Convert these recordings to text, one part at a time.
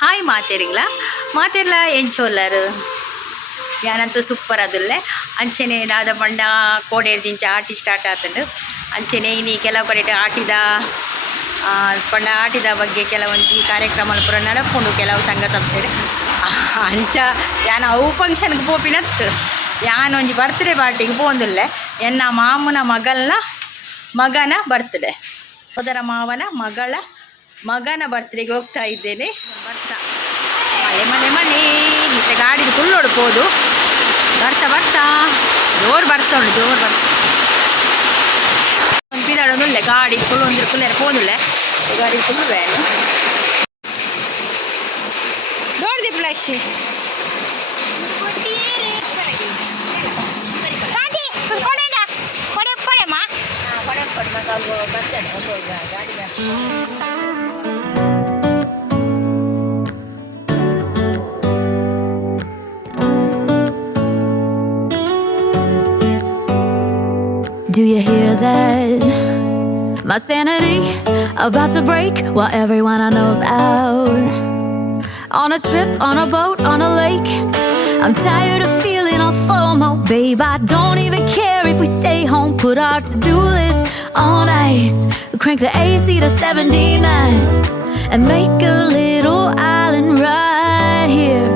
Hi ಮಾತೇರಿಗ್ಲ ಮಾತೆರ್ಲ ಎಂಚೋಲ್ಲರು ಯಾನಂತೂ super ಅದುಲ್ಲೆ ಅಂಚೆನೆ ದಾದ ಪಂಡ ಕೋಡೇರ್ದಿಂಚ ಆಟಿ ಸ್ಟಾರ್ಟ್ ಆತಂಡು ಅಂಚೆನೆ ಇನಿ ಕೆಲವು ಕಡೆ ಆಟಿದ ಪಂಡ ಆಟಿದ ಬಗ್ಗೆ ಕೆಲವೊಂದು ಕಾರ್ಯಕ್ರಮ ಪೂರ ನಡಪುಂಡು ಕೆಲವು ಸಂಘ ಸಂಸ್ಥೆ ಅಂಚ ಯಾನ ಅವು ಫಂಕ್ಷನ್ಗೆ ಪೋಪಿನತ್ತು ಯಾನೊಂಜಿ ಬರ್ತ್ಡೇ ಪಾರ್ಟಿಗೆ ಪೋಂದುಲ್ಲೆ ಎನ್ನ ಮಾಮನ ಮಗನ ಬರ್ತ್ಡೇ ಸೋದರ ಮಾವನ ಮಗನ ಬರ್ತ್ಡೇಗೆ ಹೋಗ್ತಾ ಇದ್ದೇನೆ. ವರ್ಷ ಮನೆ ಮತ್ತೆ ಗಾಡಿದು ಫುಲ್ ಹೊಡ್ಬೋದು ಬರ್ಸ ಜೋರು ಬರ್ಸ ಬಿದಾಡೊಂದುಲ್ಲೆ ಗಾಡಿ ಫುಲ್ ಒಂದಿರು ಫುಲ್ ಪೋದುಲ್ಲೆ ಗಾಡಿ ಫುಲ್ ವ್ಯಾನು ನೋಡಿದೆ flash Do you hear that? My sanity about to break while everyone I know's out. On a trip, on a boat, on a lake. I'm tired of feeling all FOMO. Babe, I don't even care if we stay home. Put our to-do list on ice. Crank the AC to 79 and make a little island right here.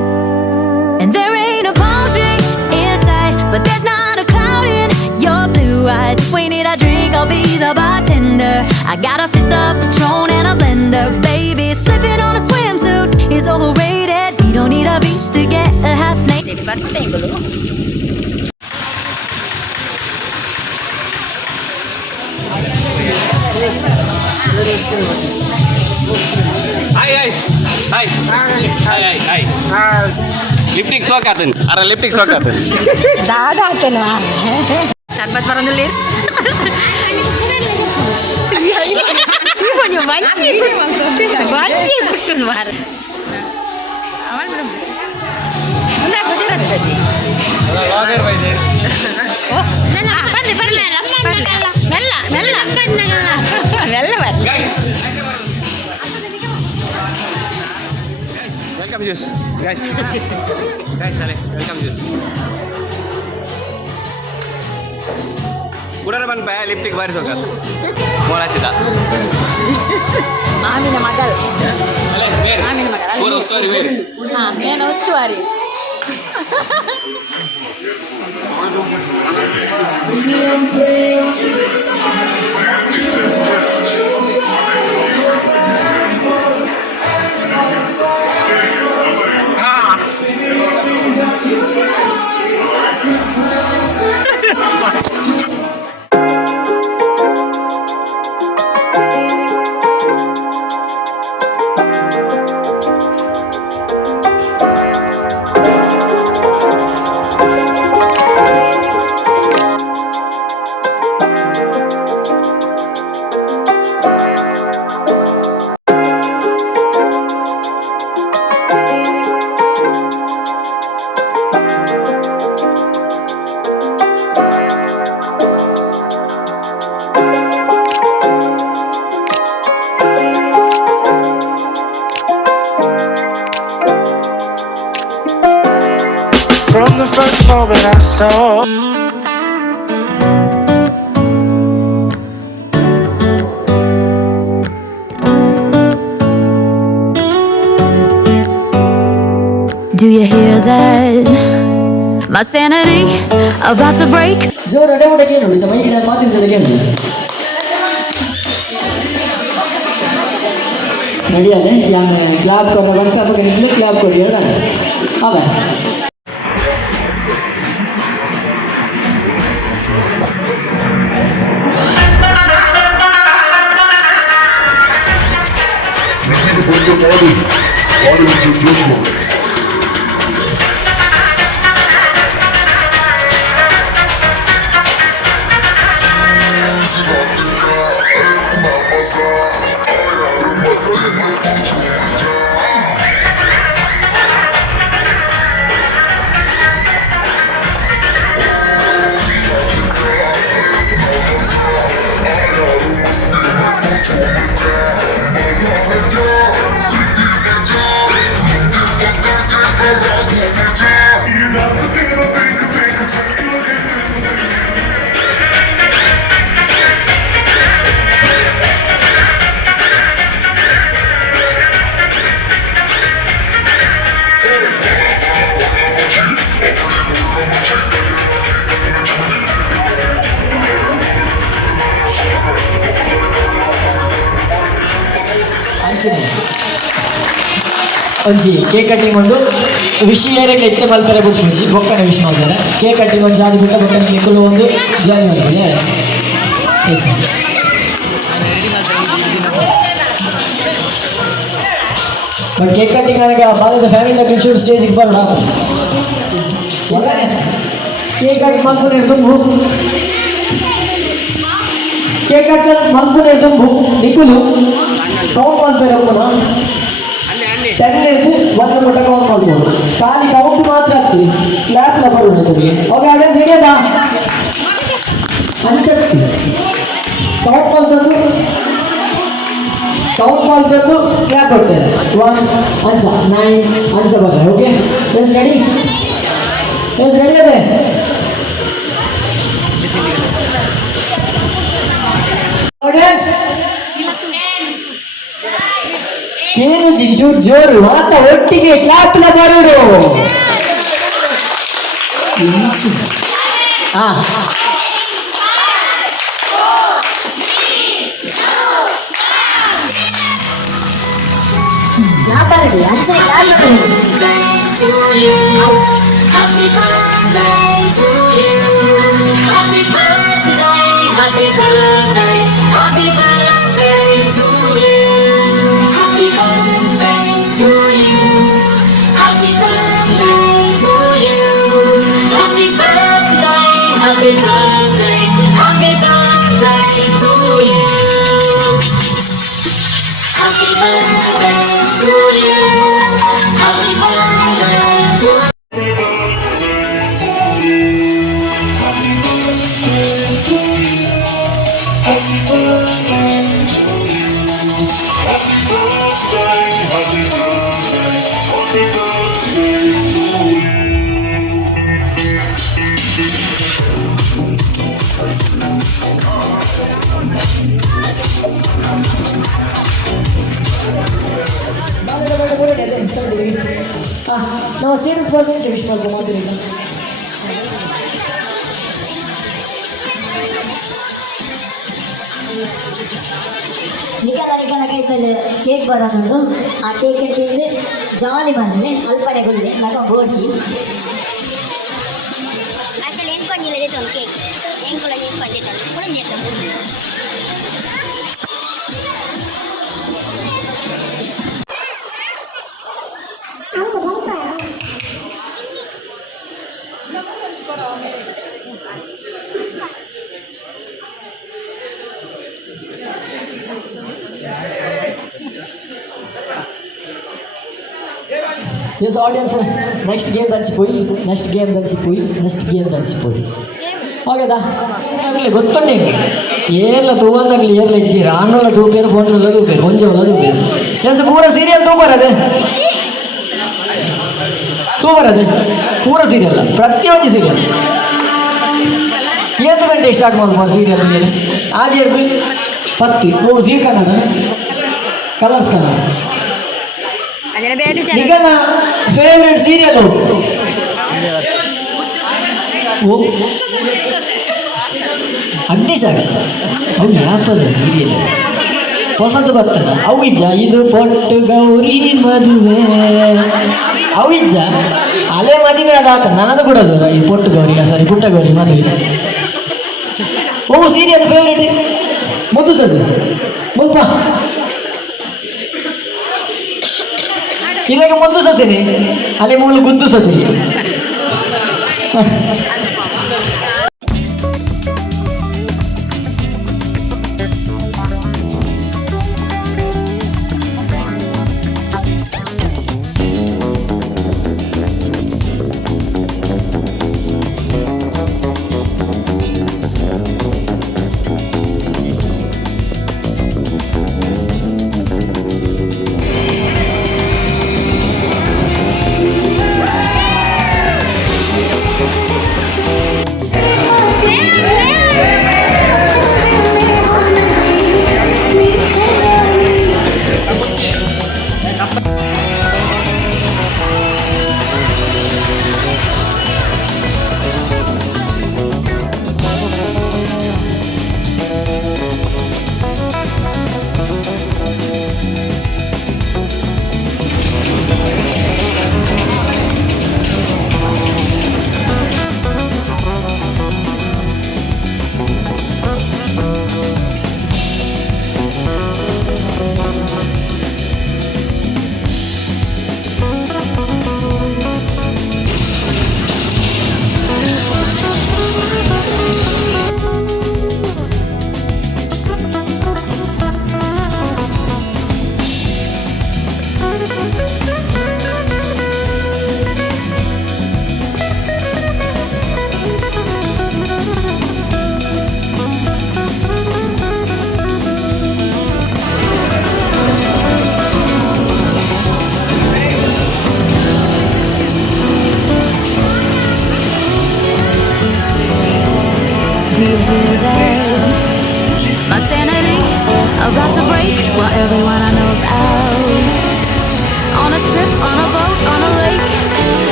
And there ain't a palm tree in sight, but there's not a cloud in your blue eyes. If we need a drink, I'll be the bartender. I got a fifth of Patron and a blender. Baby, slipping on a swimsuit is overrated. We don't need a beach to get a half naked. Hi guys. Hi. Lipstick sokaten. Ara lipstick sokaten. Dada atena. Sarbat barondullir. Ini punya banci kutun war. Amal belum. Udah aku jalan tadi. Lager bhai de. Oh, perle. Nalla. Var. Guys. Welcome juice. Guys, welcome juice. Udah depan pak lipstick baris sokat. Mola cita. Mami nama magal. Mer. Pura story mer. Mena story. From the first moment I saw. Do you hear that? My sanity about to break. जोर अडे मोठे केन होती तर इकडे मातीर सगळे केन नडी आले याने clap करना बंद का पकड़ निकले क्लॅप कर दिया ना हां भाई Take it down. ಅಂಚಿನ ಒಂಜಿ ಕೇಕ್ ಕಟ್ಟಿಂಗ್ ಉಂಡು ವಿಶ್ ಏರಿಯಾಗೆ ಎತ್ತೆ ಮಲ್ಪರೆ ಬುಕ್ ಮುಂಚಿ ಬೊಕ್ಕನೆ ವಿಶ್ ಮಾಡ್ತಾರೆ ಕೇಕ್ ಕಟ್ಟಿಂಗ್ ಒಂದು ಜಾರಿ ಬಿಟ್ಟ ಬೊಕ್ಕನೆ ಕೇಕಲು ಒಂದು ಜಾರಿ ಮಾಡ್ತಾರೆ ಎಸ್ ಬಟ್ ಕೇಕ್ ಕಟ್ಟಿಂಗ್ ಆಗ ಬಾಲದ ಫ್ಯಾಮಿಲಿ ಕಿಚೂರು ಸ್ಟೇಜಿಗೆ ಬರೋಣ ಕೇಕ್ ಹಾಕಿ ಮಲ್ಪನೆ ಹಿಡ್ದು ಕೇಕ್ ಹಾಕಿ ಮಲ್ಪನೆ ಹಿಡ್ದು ನಿಕ್ಕುಲು ಕೌಂಟ್ ಮಲ್ಪರೆ ಹೋಗೋಣ 10 ಹಿಡಿದು 1 ಮಟ್ಟ ಕೌಂಟ್ ಮಾಡ್ಬೋದು ಖಾಲಿ ಕೌಂಟ್ ಮಾತ್ರ ಆಗ್ತದೆ ಕ್ಲಾಪ್ಲ ಬರೋಣ ಅವರಿಗೆ ಓಕೆ ಅಡ್ರೆಸ್ ಹಿಡಿಯದ ಅಂಚಕ್ತಿ ಕೌಂಟ್ ಮಲ್ತಂದು ಕ್ಲಾಪ್ ಬರ್ತಾರೆ 1 ಅಂಚ 9 ಅಂಚ ಬರ್ತಾರೆ ಓಕೆ ಎಸ್ ರೆಡಿ ಅದೇ ಆಡಿಯನ್ಸ್ ಏನು ಜಿಂಜೂರ್ ಜೋರು ಮಾತ ಒಟ್ಟಿಗೆ ಕ್ಲಾಪ್ಲ ಬರೋಡು ಹಾ ನಾವು ಸ್ಟೂಡೆಂಟ್ಸ್ ಬರ್ತೀನಿ ವಿಶ್ ಮಾಡ್ಬೋದು ನಿಖಲ ಕೈತಲ್ಲಿ ಕೇಕ್ ಬರೋದು ಆ ಕೇಕ್ ತಿಂದು ಜಾಲಿ ಬಂದರೆ ಅಲ್ಪನೆ ಗುಳ್ಳೆ ನಗ ಬೋಡ್ಸಿ అసలు ఏం పని చేయలేదు కేక్ ఏం కూడా ఏం పని చేస్తాను ఇప్పుడు చేస్తాను ಎಸ್ ಆಡಿಯನ್ಸ್ ನೆಕ್ಸ್ಟ್ ಗೇಮ್ ದಂಚಿಪೋಯಿ ಹೋಗ್ಯದಾ ಆಗಲಿ ಗೊತ್ತುಂಡೆ ಏರ್ಲ ತೂವಂದಾಗಲಿ ಏರ್ಲ ಇದ್ದೀರ ಆನ್ಲ ತೂಪೇರು ಫೋನ್ಲ ತೂಪೇರು ಕೊಂಚವಲ್ಲ ತೂಪೇರು ಎಸ್ ಪೂರ ಸೀರಿಯಲ್ ತೂಬರದೆ ಪೂರ ಸೀರಿಯಲ್ ಪ್ರತಿಯೊಂದು ಸೀರಿಯಲ್ ಎಷ್ಟು ಗಂಟೆಗೆ ಸ್ಟಾರ್ಟ್ ಮಾಡ್ಬೋದು ಸೀರಿಯಲ್ ಆಜ್ ಹಿಡ್ದು 10 ಓ ಜೀ ಕನ್ನಡ ಕಲರ್ಸ್ ಕನ್ನಡ ನಿಗನ ಫೇವ್ರೆಟ್ ಸೀರಿಯಲ್ ಅಗ್ನಿ ಸಾಕ್ಷಿ ಅವು ಯಾಪದ ಸೀರಿಯಲ್ ಹೊಸದು ಬರ್ತದೆ ಅವಿಜ್ಜ ಇದು ಪೊಟ್ಟು ಗೌರಿ ಮದುವೆ ಅವಿಜ್ಜ ಅಲೆ ಮದುವೆ ಅದಾತ ನನ್ನದು ಕೊಡೋದು ಈ ಪೊಟ್ಟು ಗೌರಿ ಸಾರಿ ಪುಟ್ಟ ಗೌರಿ ಮದುವೆ ಓ ಸೀರಿಯಲ್ ಫೇವ್ರೆಟ್ ಮುದ್ದು ಸಸಿ ಮುಲ್ಪ ಇವಾಗ ಮುದ್ದು ಸಸಿನಿ ಅಲೆ ಮೂಲ ಗುದ್ದು ಸಸಿ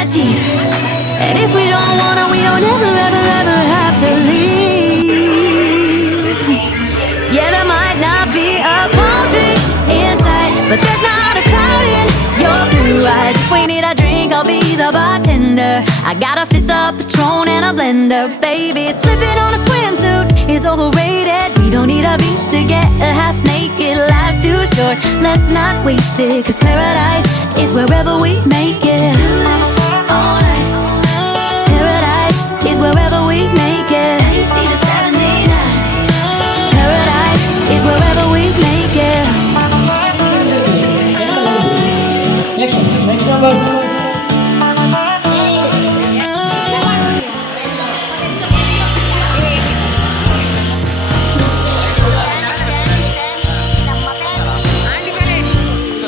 that cheap. And if we don't wanna, we don't ever, ever, ever have to leave. Yeah, there might not be a palm tree in sight, but there's not a cloud in your blue eyes. If we need a drink, I'll be the bartender. I got a fifth of Patron and a blender. Baby, slipping on a swimsuit is overrated. We don't need a beach to get a half naked. Life's too short, let's not waste it. Cause paradise is wherever we make it. Ice on ice. Paradise is wherever we make it. AC to 79. Paradise is wherever we make it. Next number.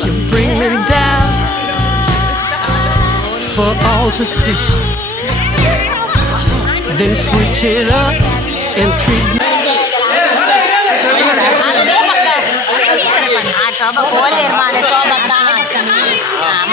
You bring me down for all to see. Then switch it up and treat me. Coba koler mana sobat tangan.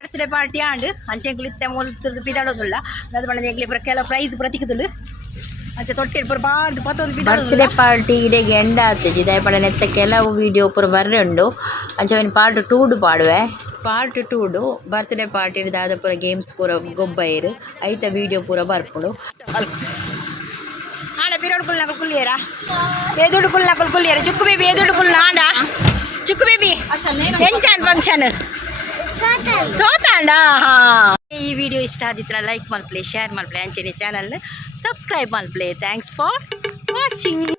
birthday party and anche kulitte mol turdu pidadodulla adu banade ekle prakela prize pratikudulu anche totte pur baad patond pidadodulla birthday party ide genda atiji dai pada nette kelavu video pur varrendu anche ven part 2 du paduve part 2 du birthday party ide dada pura games pura gobbayru aita video pura barpudu ana pirod kulna kulliyera edudu kulna kulliyera chukku baby edudu kulna anda chukku baby enchan function ಸೋತಾಂಡ ಈ video ಇಷ್ಟ ಆದಿತ್ರ like ಮಲ್ಪ್ಲೆ share ಮಲ್ಪ್ಲೆ ಅಂಚೆನೆ ಚಾನಲ್ನ subscribe ಮಲ್ಪ್ಲೆ thanks for watching.